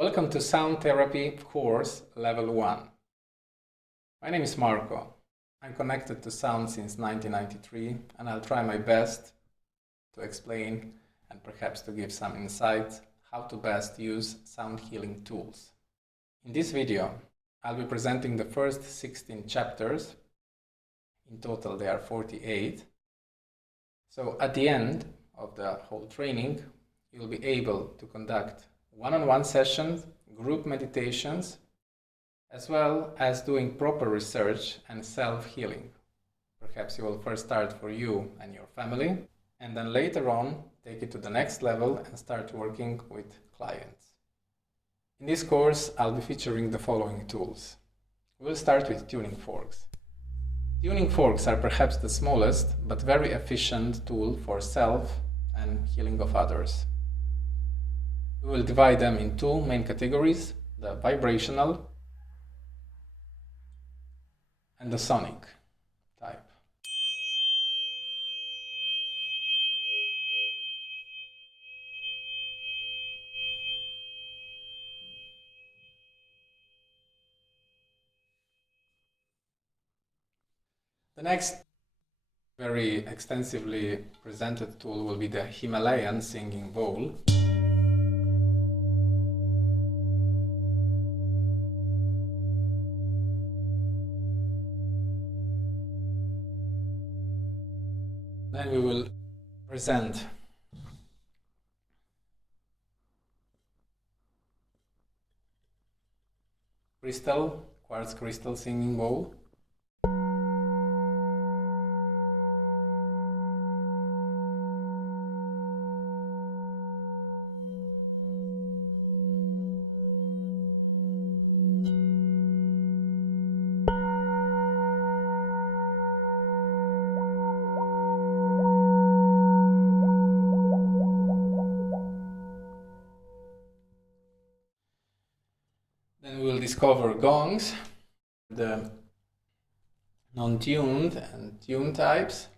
Welcome to Sound Therapy course Level 1. My name is Marko. I'm connected to sound since 1993 and I'll try my best to explain and perhaps to give some insights how to best use sound healing tools. In this video, I'll be presenting the first 16 chapters. In total, there are 48. So at the end of the whole training, you'll be able to conduct one-on-one sessions, group meditations, as well as doing proper research and self-healing. Perhaps you will first start for you and your family, and then later on take it to the next level and start working with clients. In this course, I'll be featuring the following tools. We'll start with tuning forks. Tuning forks are perhaps the smallest but very efficient tool for self and healing of others. We will divide them in two main categories, the vibrational and the sonic type. The next very extensively presented tool will be the Himalayan singing bowl. Then we will present quartz crystal singing bowl. Then we will discover gongs, the non-tuned and tuned types.